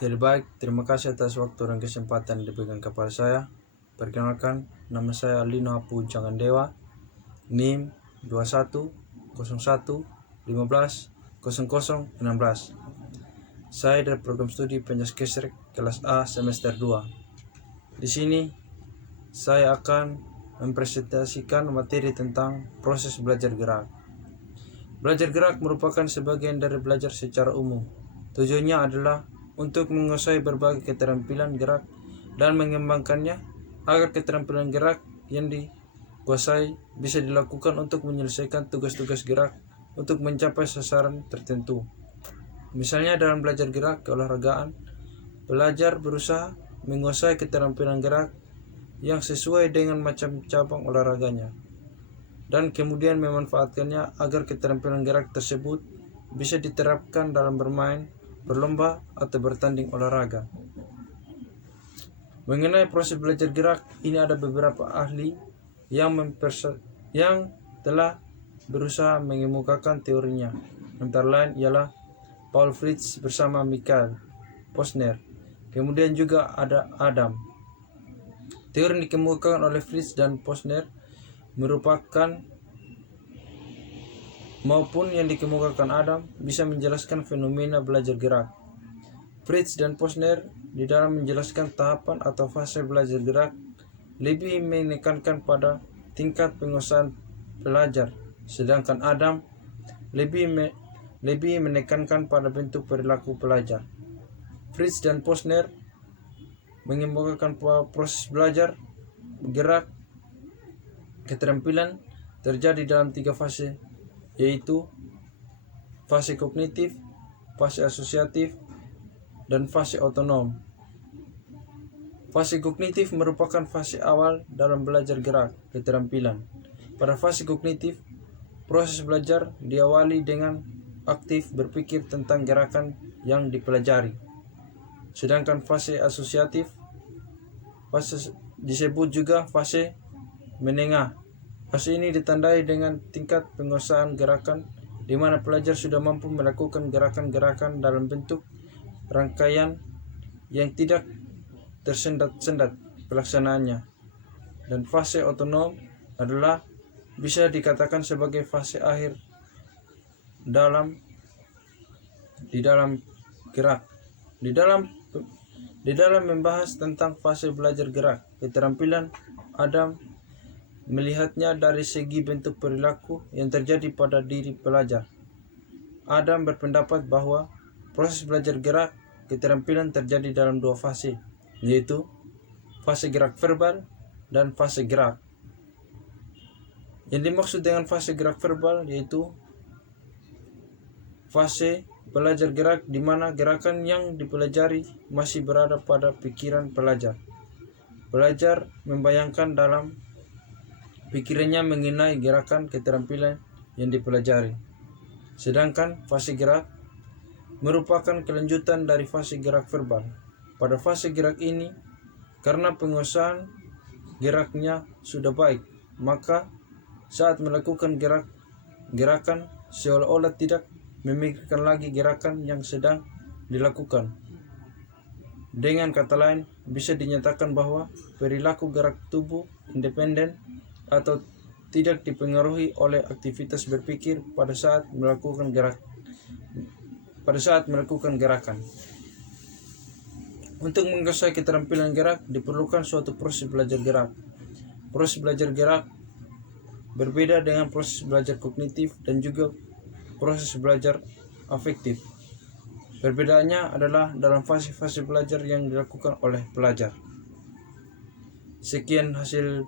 Jadi baik, terima kasih atas waktu dan kesempatan yang diberikan kepada saya. Perkenalkan, nama saya Alino Apu Jangandewa, NIM 2101150016. Saya dari program studi Penjas Kesrek kelas A semester 2. Di sini saya akan mempresentasikan materi tentang proses belajar gerak. Belajar gerak merupakan sebagian dari belajar secara umum. Tujuannya adalah untuk menguasai berbagai keterampilan gerak dan mengembangkannya agar keterampilan gerak yang dikuasai bisa dilakukan untuk menyelesaikan tugas-tugas gerak untuk mencapai sasaran tertentu. Misalnya dalam belajar gerak keolahragaan, pelajar berusaha menguasai keterampilan gerak yang sesuai dengan macam cabang olahraganya dan kemudian memanfaatkannya agar keterampilan gerak tersebut bisa diterapkan dalam bermain, berlomba, atau bertanding olahraga. Mengenai proses belajar gerak, ini ada beberapa ahli yang telah berusaha mengemukakan teorinya. Antara lain ialah Paul Fritz bersama Michael Posner. Kemudian juga ada Adam. Teori yang dikemukakan oleh Fritz dan Posner maupun yang dikemukakan Adam bisa menjelaskan fenomena belajar gerak. Fritz dan Posner di dalam menjelaskan tahapan atau fase belajar gerak lebih menekankan pada tingkat penguasaan pelajar, sedangkan Adam lebih menekankan pada bentuk perilaku pelajar. Fritz dan Posner mengemukakan proses belajar gerak keterampilan terjadi dalam 3 fase, yaitu fase kognitif, fase asosiatif, dan fase otonom. Fase kognitif merupakan fase awal dalam belajar gerak keterampilan. Pada fase kognitif, proses belajar diawali dengan aktif berpikir tentang gerakan yang dipelajari. Sedangkan fase asosiatif disebut juga fase menengah. Fase ini ditandai dengan tingkat penguasaan gerakan di mana pelajar sudah mampu melakukan gerakan-gerakan dalam bentuk rangkaian yang tidak tersendat-sendat pelaksanaannya. Dan fase otonom adalah bisa dikatakan sebagai fase akhir di dalam gerak. Di dalam membahas tentang fase belajar gerak keterampilan, Adam melihatnya dari segi bentuk perilaku yang terjadi pada diri pelajar. Adam berpendapat bahwa proses belajar gerak keterampilan terjadi dalam 2 fase, yaitu fase gerak verbal dan fase gerak. Yang dimaksud dengan fase gerak verbal yaitu fase belajar gerak di mana gerakan yang dipelajari masih berada pada pikiran pelajar. Pelajar membayangkan dalam pikirannya mengenai gerakan keterampilan yang dipelajari. Sedangkan fase gerak merupakan kelanjutan dari fase gerak verbal. Pada fase gerak ini, karena penguasaan geraknya sudah baik, maka saat melakukan gerakan seolah-olah tidak memikirkan lagi gerakan yang sedang dilakukan. Dengan kata lain, bisa dinyatakan bahwa perilaku gerak tubuh independen atau tidak dipengaruhi oleh aktivitas berpikir pada saat melakukan gerakan. Untuk menguasai keterampilan gerak diperlukan suatu proses belajar gerak. Proses belajar gerak berbeda dengan proses belajar kognitif dan juga proses belajar afektif. Perbedaannya adalah dalam fase-fase belajar yang dilakukan oleh pelajar. Sekian hasil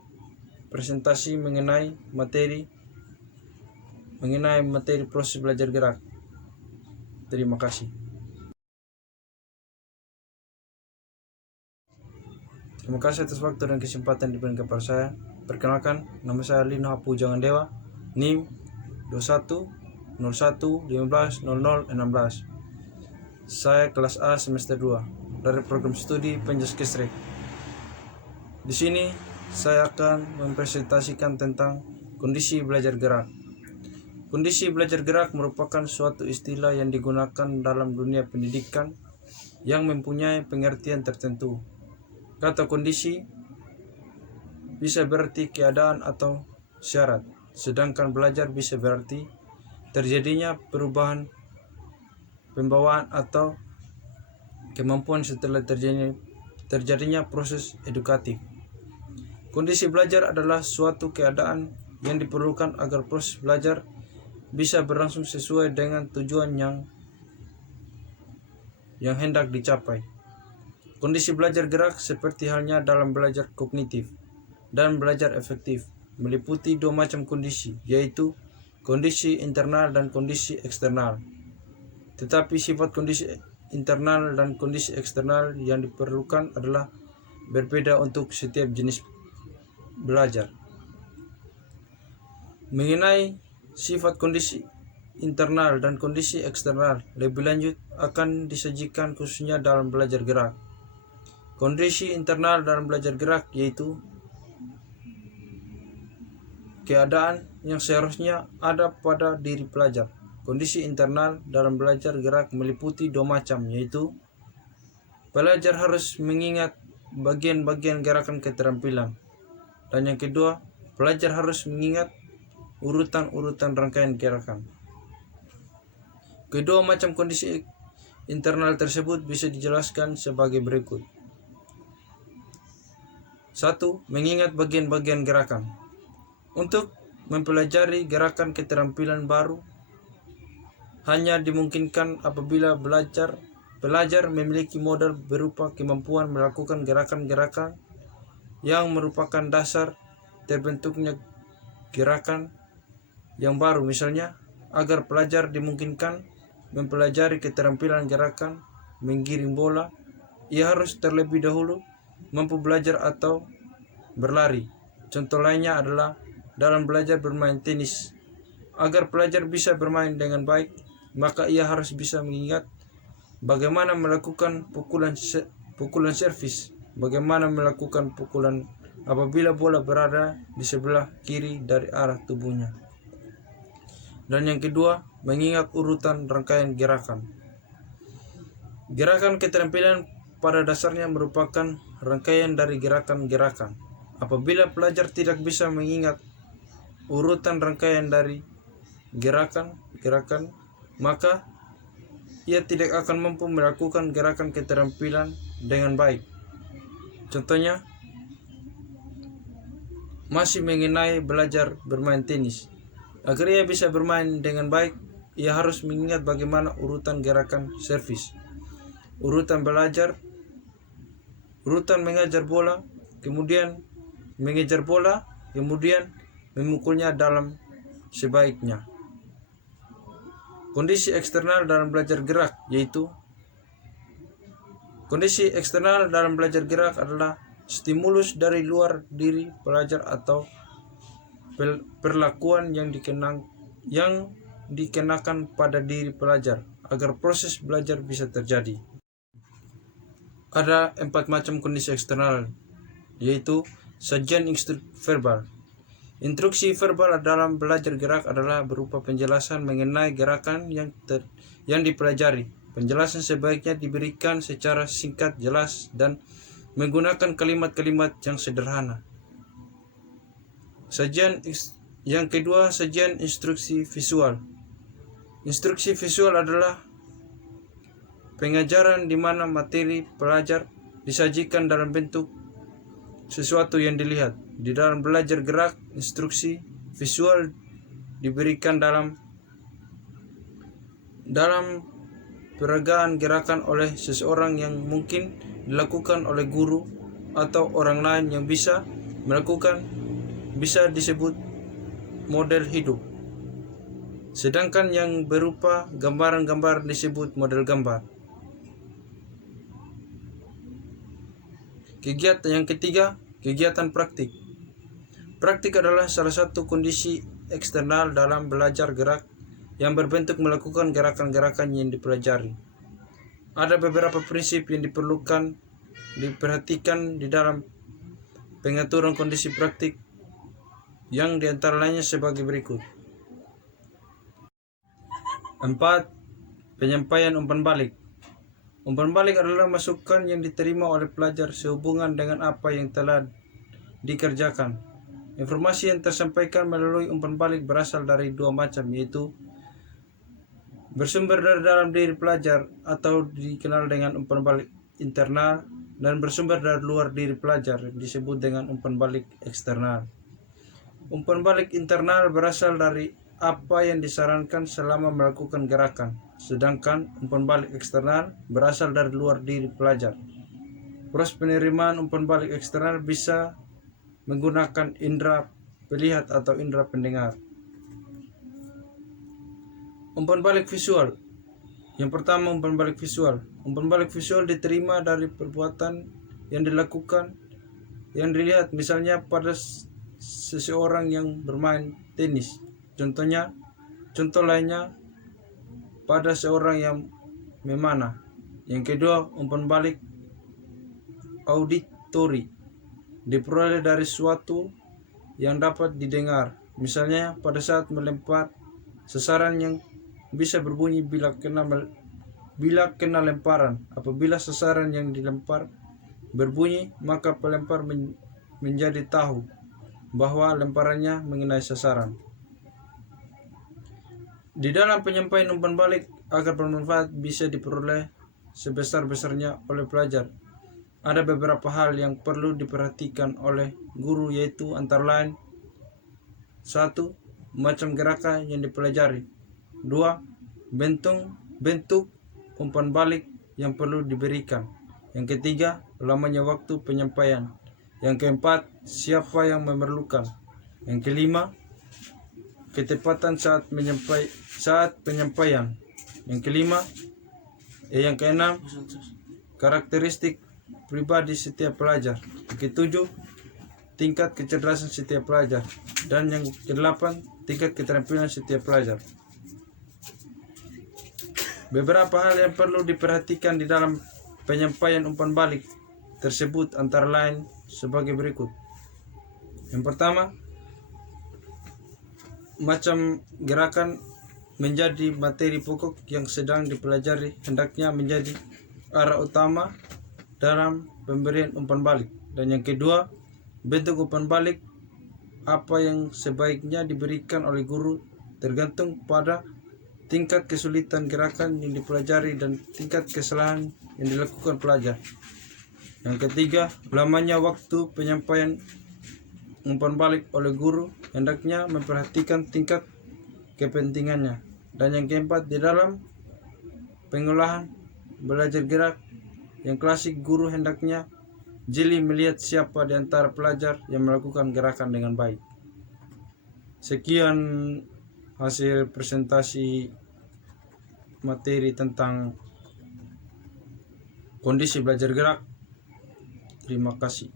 presentasi mengenai materi proses belajar gerak. Terima kasih. Terima kasih atas waktu dan kesempatan diberikan kepada saya. Perkenalkan, nama saya Alino Apu Jangandewa, NIM 2101150016. Saya kelas A semester 2 dari program studi Penjas Kesrek. Di sini saya akan mempresentasikan tentang kondisi belajar gerak. Kondisi belajar gerak merupakan suatu istilah yang digunakan dalam dunia pendidikan yang mempunyai pengertian tertentu. Kata kondisi bisa berarti keadaan atau syarat, sedangkan belajar bisa berarti terjadinya perubahan pembawaan atau kemampuan setelah terjadinya proses edukatif. Kondisi belajar adalah suatu keadaan yang diperlukan agar proses belajar bisa berlangsung sesuai dengan tujuan yang hendak dicapai. Kondisi belajar gerak seperti halnya dalam belajar kognitif dan belajar efektif meliputi dua macam kondisi, yaitu kondisi internal dan kondisi eksternal. Tetapi sifat kondisi internal dan kondisi eksternal yang diperlukan adalah berbeda untuk setiap jenis belajar. Mengenai sifat kondisi internal dan kondisi eksternal lebih lanjut akan disajikan khususnya dalam belajar gerak. Kondisi internal dalam belajar gerak yaitu keadaan yang seharusnya ada pada diri pelajar. Kondisi internal dalam belajar gerak meliputi dua macam, yaitu pelajar harus mengingat bagian-bagian gerakan keterampilan, dan yang kedua, pelajar harus mengingat urutan-urutan rangkaian gerakan. Kedua macam kondisi internal tersebut bisa dijelaskan sebagai berikut. 1. Mengingat bagian-bagian gerakan. Untuk mempelajari gerakan keterampilan baru hanya dimungkinkan apabila pelajar memiliki modal berupa kemampuan melakukan gerakan-gerakan yang merupakan dasar terbentuknya gerakan yang baru. Misalnya, agar pelajar dimungkinkan mempelajari keterampilan gerakan menggiring bola, ia harus terlebih dahulu mampu belajar atau berlari. Contoh lainnya adalah dalam belajar bermain tenis. Agar pelajar bisa bermain dengan baik, maka ia harus bisa mengingat bagaimana melakukan pukulan servis, bagaimana melakukan pukulan apabila bola berada di sebelah kiri dari arah tubuhnya. Dan yang kedua, mengingat urutan rangkaian gerakan. Gerakan keterampilan pada dasarnya merupakan rangkaian dari gerakan-gerakan. Apabila pelajar tidak bisa mengingat urutan rangkaian dari gerakan-gerakan, maka ia tidak akan mampu melakukan gerakan keterampilan dengan baik. Contohnya, masih mengenai belajar bermain tenis. Agar ia bisa bermain dengan baik, ia harus mengingat bagaimana urutan gerakan servis, urutan mengajar bola, kemudian mengejar bola, kemudian memukulnya dalam sebaiknya. Kondisi eksternal dalam belajar gerak yaitu kondisi eksternal dalam belajar gerak adalah stimulus dari luar diri pelajar atau perlakuan yang dikenakan pada diri pelajar agar proses belajar bisa terjadi. Ada 4 macam kondisi eksternal, yaitu sajian verbal. Instruksi verbal dalam belajar gerak adalah berupa penjelasan mengenai gerakan yang dipelajari. Penjelasan sebaiknya diberikan secara singkat, jelas, dan menggunakan kalimat-kalimat yang sederhana. Yang kedua, sajian instruksi visual. Instruksi visual adalah pengajaran di mana materi pelajar disajikan dalam bentuk sesuatu yang dilihat. Di dalam belajar gerak, instruksi visual diberikan dalam peragaan gerakan oleh seseorang yang mungkin dilakukan oleh guru atau orang lain yang bisa disebut model hidup. Sedangkan yang berupa gambaran-gambar disebut model gambar. Yang ketiga, kegiatan praktik. Praktik adalah salah satu kondisi eksternal dalam belajar gerak yang berbentuk melakukan gerakan-gerakan yang dipelajari. Ada beberapa prinsip yang diperhatikan di dalam pengaturan kondisi praktik yang diantara lainnya sebagai berikut. 4. Penyampaian umpan balik. Umpan balik adalah masukan yang diterima oleh pelajar sehubungan dengan apa yang telah dikerjakan. Informasi yang tersampaikan melalui umpan balik berasal dari dua macam, yaitu bersumber dari dalam diri pelajar atau dikenal dengan umpan balik internal, dan bersumber dari luar diri pelajar disebut dengan umpan balik eksternal. Umpan balik internal berasal dari apa yang disarankan selama melakukan gerakan, sedangkan umpan balik eksternal berasal dari luar diri pelajar. Proses penerimaan umpan balik eksternal bisa menggunakan indera melihat atau indera pendengar. Umpan balik visual. Yang pertama, umpan balik visual. Umpan balik visual diterima dari perbuatan yang dilakukan, yang dilihat, misalnya pada seseorang yang bermain tenis. Contoh lainnya pada seorang yang memanah. Yang kedua, umpan balik auditori diperoleh dari sesuatu yang dapat didengar, misalnya pada saat melempar sasaran yang bisa berbunyi bila kena lemparan. Apabila sasaran yang dilempar berbunyi, maka pelempar menjadi tahu bahwa lemparannya mengenai sasaran. Di dalam penyampaian umpan balik agar bermanfaat bisa diperoleh sebesar-besarnya oleh pelajar, ada beberapa hal yang perlu diperhatikan oleh guru, yaitu antara lain: 1. Macam gerakan yang dipelajari. 2. Bentuk umpan balik yang perlu diberikan. Yang ketiga, lamanya waktu penyampaian. Yang keempat, siapa yang memerlukan. Yang kelima, ketepatan saat penyampaian. Yang keenam, karakteristik pribadi setiap pelajar. Yang ketujuh, tingkat kecerdasan setiap pelajar. Dan yang kedelapan, tingkat keterampilan setiap pelajar. Beberapa hal yang perlu diperhatikan di dalam penyampaian umpan balik tersebut antara lain sebagai berikut. Yang pertama, macam gerakan menjadi materi pokok yang sedang dipelajari hendaknya menjadi arah utama dalam pemberian umpan balik. Dan yang kedua, bentuk umpan balik apa yang sebaiknya diberikan oleh guru tergantung pada tingkat kesulitan gerakan yang dipelajari dan tingkat kesalahan yang dilakukan pelajar. Yang ketiga, lamanya waktu penyampaian umpan balik oleh guru hendaknya memperhatikan tingkat kepentingannya. Dan yang keempat, di dalam pengolahan belajar gerak yang klasik, guru hendaknya jeli melihat siapa di antara pelajar yang melakukan gerakan dengan baik. Sekian hasil presentasi materi tentang kondisi belajar gerak. Terima kasih.